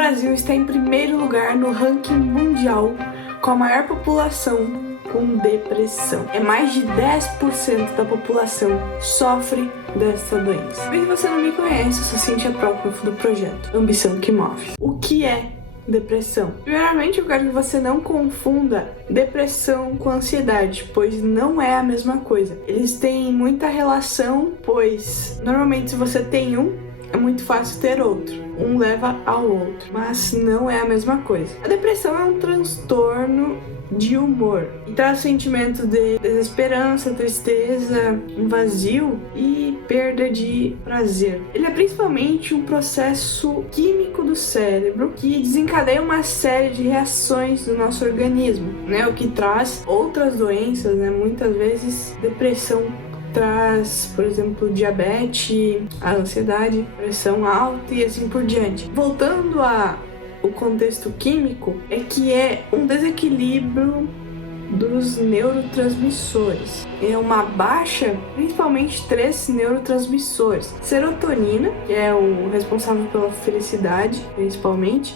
Brasil está em primeiro lugar no ranking mundial com a maior população com depressão. Mais de 10% da população sofre dessa doença. Se você não me conhece, eu sou Cíntia Prócofe do projeto Ambição que Move. O que é depressão? Primeiramente, eu quero que você não confunda depressão com ansiedade, pois não é a mesma coisa. Eles têm muita relação, pois normalmente se você tem um, é muito fácil ter outro. Um leva ao outro, mas não é a mesma coisa. A depressão é um transtorno de humor e traz sentimentos de desesperança, tristeza, um vazio e perda de prazer. Ele é principalmente um processo químico do cérebro que desencadeia uma série de reações do nosso organismo, o que traz outras doenças, muitas vezes depressão traz, por exemplo, diabetes, a ansiedade, pressão alta e assim por diante. Voltando o contexto químico, é que é um desequilíbrio dos neurotransmissores. É uma baixa, principalmente 3 neurotransmissores. Serotonina, que é o responsável pela felicidade, principalmente.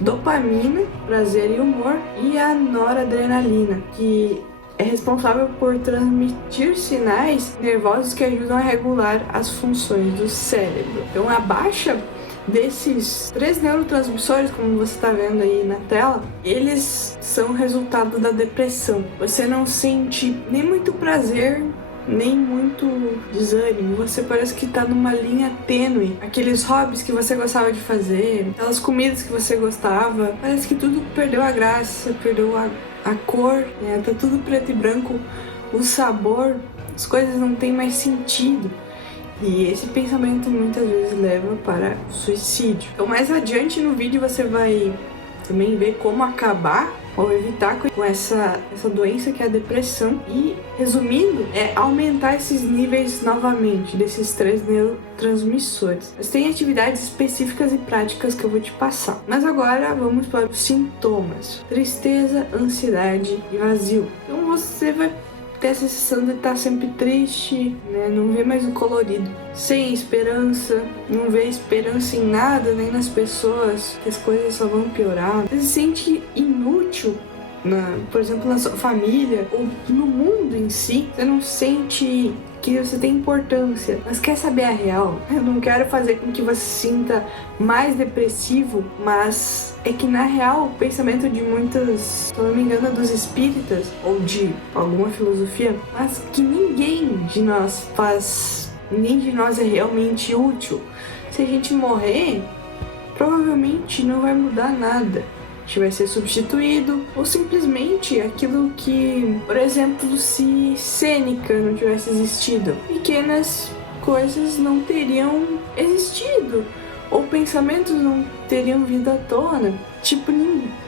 Dopamina, prazer e humor. E a noradrenalina, que é responsável por transmitir sinais nervosos que ajudam a regular as funções do cérebro. Então, a baixa desses 3 neurotransmissores, como você está vendo aí na tela, eles são resultado da depressão. Você não sente nem muito prazer, nem muito desânimo. Você parece que tá numa linha tênue. Aqueles hobbies que você gostava de fazer, aquelas comidas que você gostava, parece que tudo perdeu a graça, perdeu a cor, tá tudo preto e branco, o sabor, as coisas não têm mais sentido. E esse pensamento muitas vezes leva para o suicídio. Então, mais adiante no vídeo você vai também ver como acabar ou evitar com essa doença que é a depressão. E, resumindo, é aumentar esses níveis novamente desses 3 neurotransmissores. Mas tem atividades específicas e práticas que eu vou te passar. Mas agora vamos para os sintomas: tristeza, ansiedade e vazio. Então você vai ter a sensação de estar sempre triste, não vê mais o colorido, sem esperança, não vê esperança em nada, nem nas pessoas, que as coisas só vão piorar. Você se sente inútil, por exemplo, na sua família ou no mundo em si. Você não sente que você tem importância, mas quer saber a real? Eu não quero fazer com que você se sinta mais depressivo, mas é que na real o pensamento de muitas, se eu não me engano, dos espíritas ou de alguma filosofia, mas que ninguém de nós é realmente útil. Se a gente morrer, provavelmente não vai mudar nada. A gente vai ser substituído, ou simplesmente aquilo que, por exemplo, se Sêneca não tivesse existido, pequenas coisas não teriam existido, ou pensamentos não teriam vindo à tona.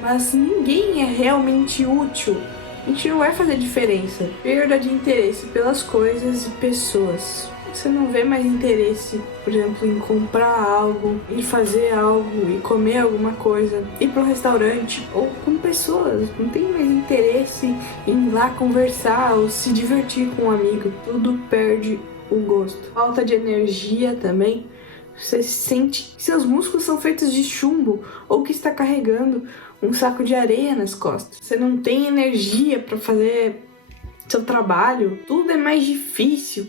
Mas ninguém é realmente útil. A gente não vai fazer diferença. Perda de interesse pelas coisas e pessoas. Você não vê mais interesse, por exemplo, em comprar algo, em fazer algo, em comer alguma coisa, ir para um restaurante ou com pessoas. Não tem mais interesse em ir lá conversar ou se divertir com um amigo. Tudo perde o gosto. Falta de energia também. Você sente que seus músculos são feitos de chumbo ou que está carregando um saco de areia nas costas. Você não tem energia para fazer seu trabalho. Tudo é mais difícil.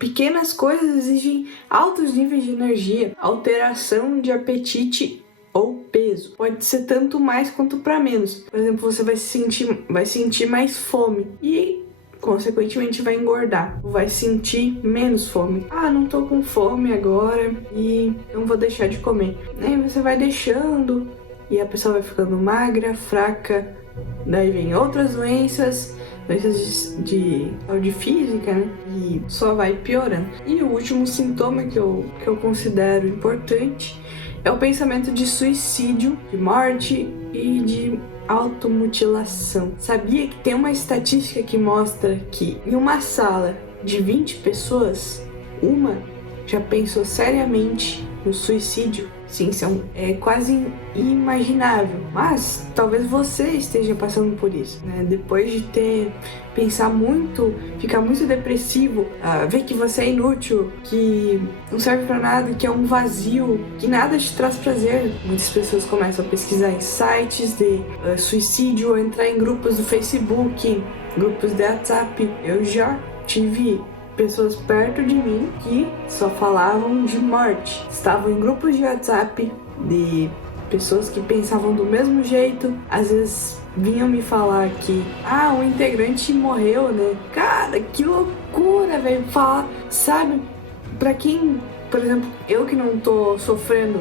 Pequenas coisas exigem altos níveis de energia, alteração de apetite ou peso. Pode ser tanto mais quanto para menos. Por exemplo, você vai sentir mais fome e, consequentemente, vai engordar. Vai sentir menos fome. Não tô com fome agora e não vou deixar de comer. Aí você vai deixando e a pessoa vai ficando magra, fraca. Daí vem outras doenças de saúde física, e só vai piorando. E o último sintoma que eu considero importante é o pensamento de suicídio, de morte e de automutilação. Sabia que tem uma estatística que mostra que em uma sala de 20 pessoas, uma já pensou seriamente no suicídio? Sim, é quase inimaginável, mas talvez você esteja passando por isso, né? Depois de pensar muito, ficar muito depressivo, ver que você é inútil, que não serve pra nada, que é um vazio, que nada te traz prazer. Muitas pessoas começam a pesquisar em sites de suicídio ou entrar em grupos do Facebook, grupos de WhatsApp. Eu já tive pessoas perto de mim que só falavam de morte. Estavam em grupos de WhatsApp de pessoas que pensavam do mesmo jeito. Às vezes vinham me falar que um integrante morreu, né? Cara, que loucura, velho. Falar, sabe? Pra quem, por exemplo, eu que não tô sofrendo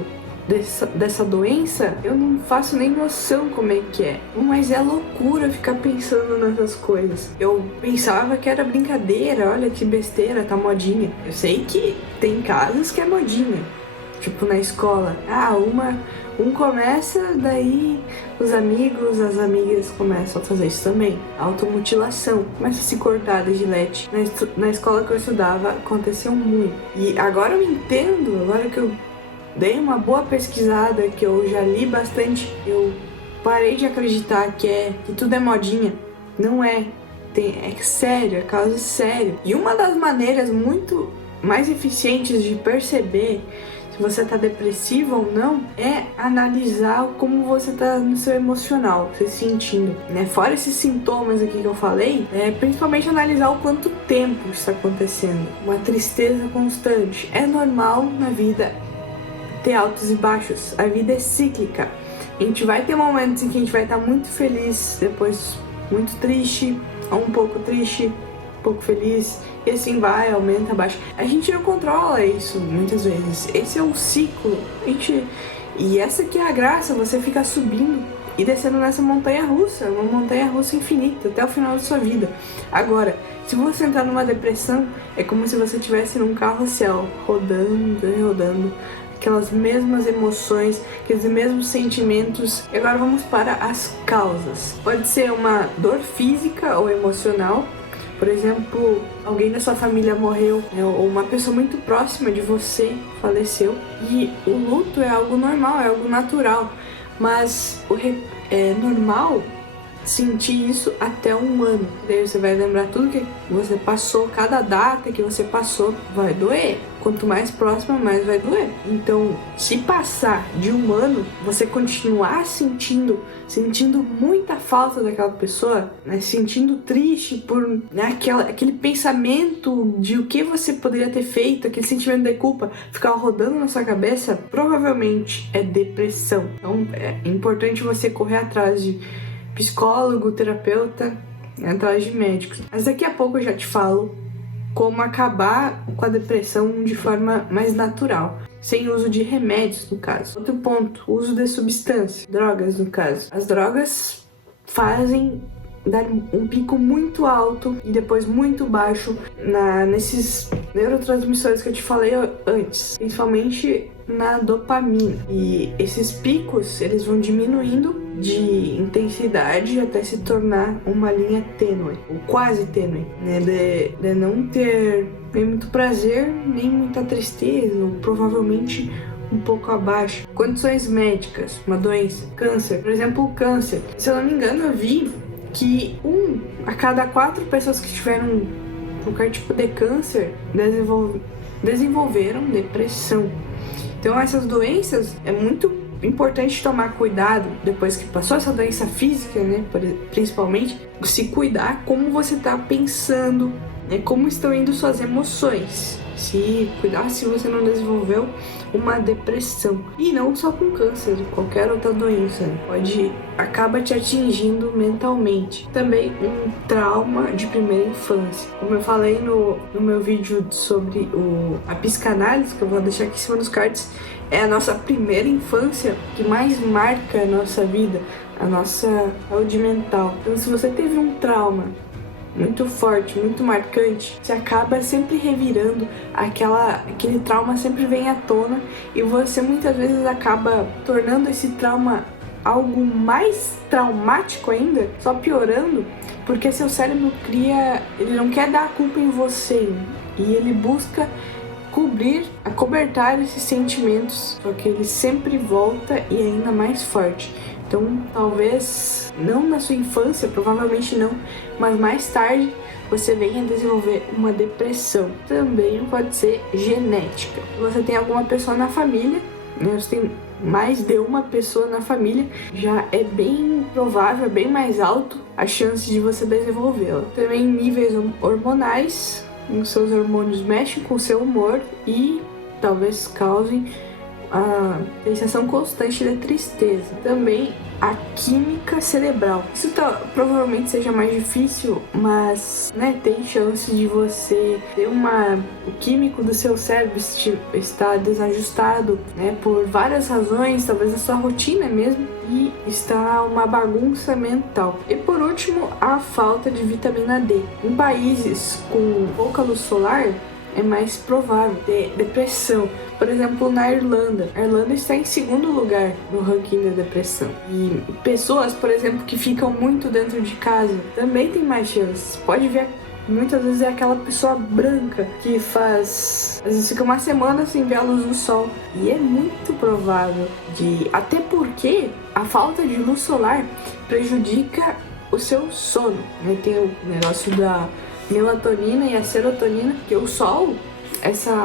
dessa doença, eu não faço nem noção como é que é. Mas é loucura ficar pensando nessas coisas. Eu pensava que era brincadeira, olha que besteira, tá modinha. Eu sei que tem casos que é modinha. Tipo na escola, um começa, daí os amigos, as amigas começam a fazer isso também. Automutilação, começa a se cortar de gilete. Na escola que eu estudava, aconteceu muito. E agora eu entendo, agora que eu dei uma boa pesquisada, que eu já li bastante, eu parei de acreditar que tudo é modinha. Não é. É sério, é caso sério. E uma das maneiras muito mais eficientes de perceber se você tá depressivo ou não é analisar como você tá no seu emocional, se sentindo, né? Fora esses sintomas aqui que eu falei, principalmente analisar o quanto tempo está acontecendo. Uma tristeza constante. É normal na vida ter altos e baixos. A vida é cíclica. A gente vai ter momentos em que a gente vai estar muito feliz, depois muito triste, ou um pouco triste, um pouco feliz, e assim vai, aumenta, abaixa. A gente não controla isso muitas vezes. Esse é o ciclo. E essa que é a graça, você ficar subindo e descendo nessa montanha russa, uma montanha russa infinita, até o final da sua vida. Agora, se você entrar numa depressão, é como se você estivesse num carrossel, rodando e rodando, aquelas mesmas emoções, aqueles mesmos sentimentos. E agora vamos para as causas. Pode ser uma dor física ou emocional. Por exemplo, alguém da sua família morreu, né? Ou uma pessoa muito próxima de você faleceu. E o luto é algo normal, é algo natural. Mas é normal sentir isso até 1 ano. Daí você vai lembrar tudo que você passou, cada data que você passou vai doer. Quanto mais próxima, mais vai doer. Então, se passar de 1 ano, você continuar sentindo muita falta daquela pessoa, né? Sentindo triste por, né, aquele pensamento de o que você poderia ter feito, aquele sentimento de culpa ficar rodando na sua cabeça, provavelmente é depressão. Então, é importante você correr atrás de psicólogo, terapeuta, atrás de médicos. Mas daqui a pouco eu já te falo como acabar com a depressão de forma mais natural, sem uso de remédios, no caso. Outro ponto, uso de substâncias, drogas, no caso. As drogas fazem dar um pico muito alto e depois muito baixo nesses neurotransmissores que eu te falei antes, principalmente na dopamina. E esses picos, eles vão diminuindo de intensidade até se tornar uma linha tênue, ou quase tênue, né? De não ter nem muito prazer, nem muita tristeza, ou provavelmente um pouco abaixo. Condições médicas, uma doença, câncer, por exemplo, o câncer. Se eu não me engano, eu vi que 1 a cada 4 pessoas que tiveram qualquer tipo de câncer desenvolveram depressão. Então essas doenças é muito importante tomar cuidado depois que passou essa doença física, né? Principalmente, se cuidar como você está pensando, né? Como estão indo suas emoções. Se cuidar se você não desenvolveu uma depressão. E não só com câncer, qualquer outra doença acaba te atingindo mentalmente. Também um trauma de primeira infância. Como eu falei no meu vídeo sobre a psicanálise, que eu vou deixar aqui em cima nos cards, é a nossa primeira infância que mais marca a nossa vida, a nossa saúde mental. Então, se você teve um trauma muito forte, muito marcante, você acaba sempre revirando, aquele trauma sempre vem à tona e você muitas vezes acaba tornando esse trauma algo mais traumático ainda, só piorando, porque seu cérebro ele não quer dar a culpa em você e ele busca acobertar esses sentimentos, só que ele sempre volta e ainda mais forte. Então, talvez não na sua infância, provavelmente não, mas mais tarde você venha desenvolver uma depressão. Também pode ser genética. Você tem alguma pessoa na família, né? Você tem mais de uma pessoa na família, já é bem provável, é bem mais alto a chance de você desenvolvê-la. Também níveis hormonais, os seus hormônios mexem com o seu humor e talvez causem a sensação constante de tristeza. Também a química cerebral. Isso provavelmente seja mais difícil, mas tem chance de você ter o químico do seu cérebro estar desajustado, por várias razões, talvez a sua rotina mesmo, e está uma bagunça mental. E por último, a falta de vitamina D. Em países com pouca luz solar, é mais provável ter depressão. Por exemplo, na Irlanda. A Irlanda está em segundo lugar no ranking da depressão. E pessoas, por exemplo, que ficam muito dentro de casa também tem mais chances. Pode ver, muitas vezes é aquela pessoa branca que às vezes fica uma semana sem ver a luz do sol. E é muito provável até porque a falta de luz solar prejudica o seu sono. Tem o negócio da melatonina e a serotonina, que o sol,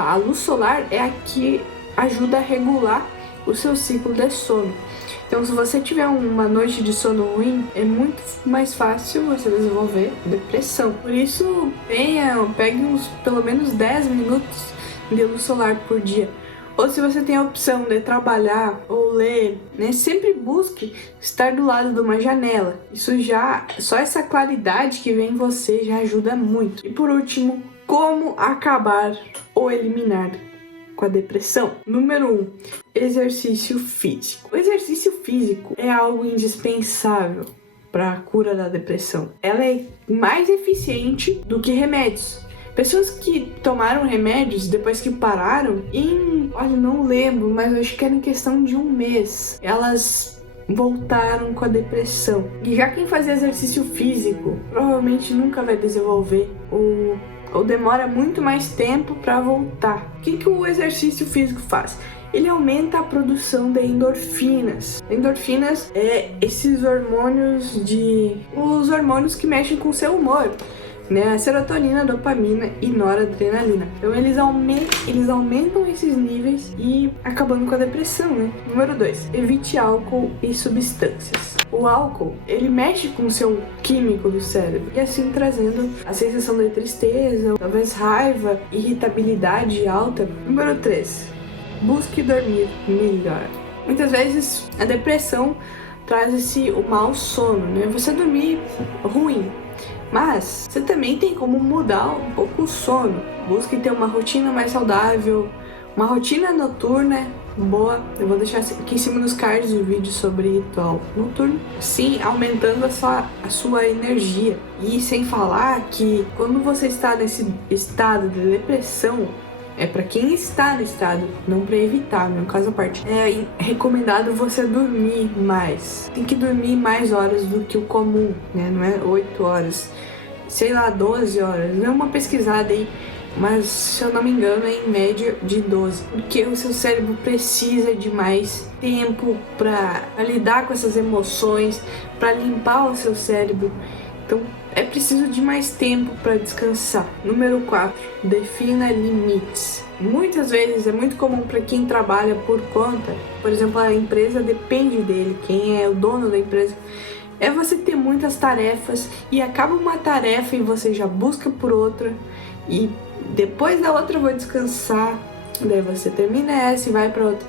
a luz solar é a que ajuda a regular o seu ciclo de sono. Então, se você tiver uma noite de sono ruim, é muito mais fácil você desenvolver depressão. Por isso, pegue pelo menos 10 minutos de luz solar por dia. Ou se você tem a opção de trabalhar ou ler, sempre busque estar do lado de uma janela. Só essa claridade que vem em você já ajuda muito. E por último, como acabar ou eliminar com a depressão? Número 1, exercício físico. O exercício físico é algo indispensável para a cura da depressão. Ela é mais eficiente do que remédios. Pessoas que tomaram remédios depois que pararam, olha, não lembro, mas eu acho que era em questão de um mês, elas voltaram com a depressão. E já quem fazia exercício físico provavelmente nunca vai desenvolver ou demora muito mais tempo para voltar. O que o exercício físico faz? Ele aumenta a produção de endorfinas. Endorfinas é esses hormônios os hormônios que mexem com o seu humor. A serotonina, a dopamina e noradrenalina. Então eles aumentam esses níveis e acabando com a depressão, Número 2, evite álcool e substâncias. O álcool, ele mexe com o seu químico do cérebro e assim trazendo a sensação de tristeza, talvez raiva, irritabilidade alta. Número 3, busque dormir melhor. Muitas vezes a depressão traz o mau sono, Você dormir ruim. Mas você também tem como mudar um pouco o sono. Busque ter uma rotina mais saudável, uma rotina noturna boa. Eu vou deixar aqui em cima nos cards o vídeo sobre ritual noturno. Sim, aumentando a sua energia. E sem falar que quando você está nesse estado de depressão, é para quem está no estado, não para evitar, no caso à parte. É recomendado você dormir mais. Tem que dormir mais horas do que o comum, Não é 8 horas, 12 horas. Dê uma pesquisada aí, mas se eu não me engano é em média de 12. Porque o seu cérebro precisa de mais tempo para lidar com essas emoções, para limpar o seu cérebro. Então é preciso de mais tempo para descansar. Número 4, defina limites. Muitas vezes é muito comum para quem trabalha por conta, por exemplo, a empresa depende dele, quem é o dono da empresa, é você ter muitas tarefas e acaba uma tarefa e você já busca por outra e depois da outra eu vou descansar, daí você termina essa e vai para outra.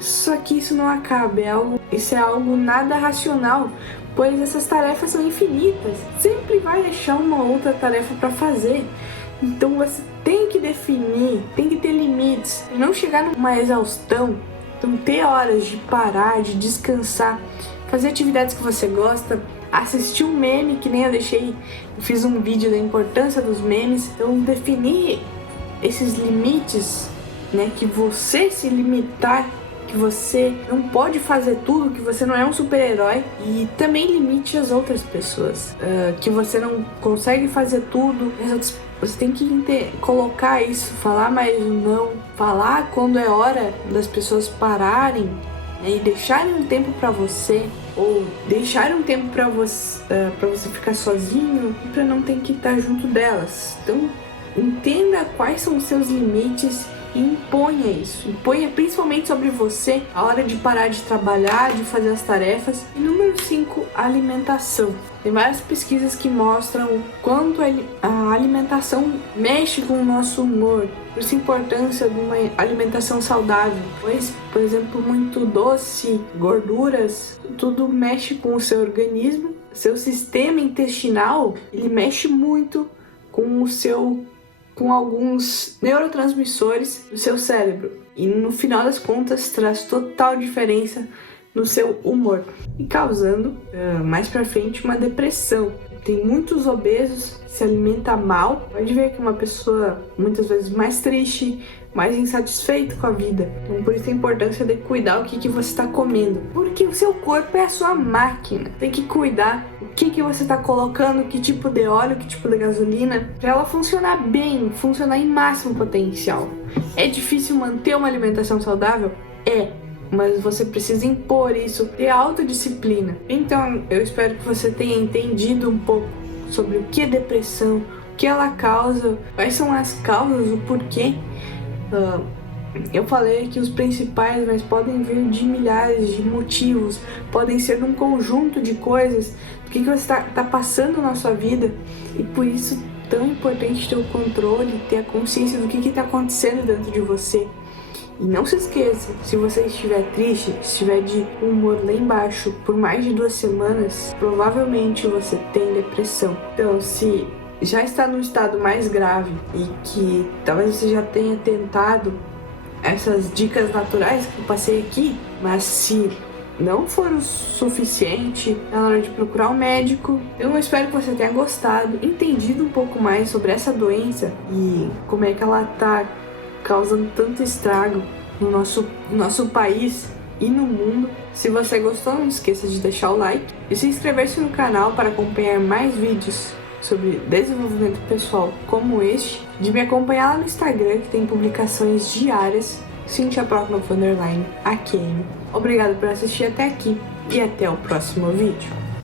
Só que isso não acaba, isso é algo nada racional, pois essas tarefas são infinitas. Sempre vai deixar uma outra tarefa para fazer. Então você tem que definir, tem que ter limites, não chegar numa exaustão. Então ter horas de parar, de descansar, fazer atividades que você gosta, assistir um meme, que nem eu fiz um vídeo da importância dos memes. Então definir esses limites, que você se limitar, que você não pode fazer tudo, que você não é um super-herói, e também limite as outras pessoas, que você não consegue fazer tudo, as outras Você tem que colocar isso, falar mais um não, falar quando é hora das pessoas pararem, né, e deixarem um tempo para você, ou deixarem um tempo para você ficar sozinho, para não ter que estar junto delas. Então, entenda quais são os seus limites e imponha isso. Imponha principalmente sobre você a hora de parar de trabalhar, de fazer as tarefas. E número 5, alimentação. Tem várias pesquisas que mostram o quanto a alimentação mexe com o nosso humor. Por isso a importância de uma alimentação saudável. Pois, por exemplo, muito doce, gorduras, tudo mexe com o seu organismo. Seu sistema intestinal, ele mexe muito com alguns neurotransmissores do seu cérebro. E no final das contas traz total diferença no seu humor. E causando, mais pra frente, uma depressão. Tem muitos obesos que se alimentam mal. Pode ver que é uma pessoa muitas vezes mais triste, mais insatisfeita com a vida. Então por isso a importância de cuidar o que você está comendo. Porque o seu corpo é a sua máquina. Tem que cuidar o que você está colocando, que tipo de óleo, que tipo de gasolina, para ela funcionar bem, funcionar em máximo potencial. É difícil manter uma alimentação saudável? Mas você precisa impor isso, ter autodisciplina. Então, eu espero que você tenha entendido um pouco sobre o que é depressão, o que ela causa, quais são as causas, o porquê. Eu falei aqui os principais, mas podem vir de milhares de motivos, podem ser um conjunto de coisas, o que você está passando na sua vida, e por isso tão importante ter o controle, ter a consciência do que está acontecendo dentro de você. E não se esqueça, se você estiver triste, estiver de humor lá embaixo por mais de 2 semanas, provavelmente você tem depressão. Então, se já está no estado mais grave e que talvez você já tenha tentado essas dicas naturais que eu passei aqui, mas se não for o suficiente, é hora de procurar um médico. Eu espero que você tenha gostado, entendido um pouco mais sobre essa doença e como é que ela está causando tanto estrago no nosso país e no mundo. Se você gostou, não esqueça de deixar o like e se inscrever-se no canal para acompanhar mais vídeos sobre desenvolvimento pessoal como este, de me acompanhar lá no Instagram, que tem publicações diárias, CynthiaProCnof_AQM. Obrigado por assistir até aqui e até o próximo vídeo.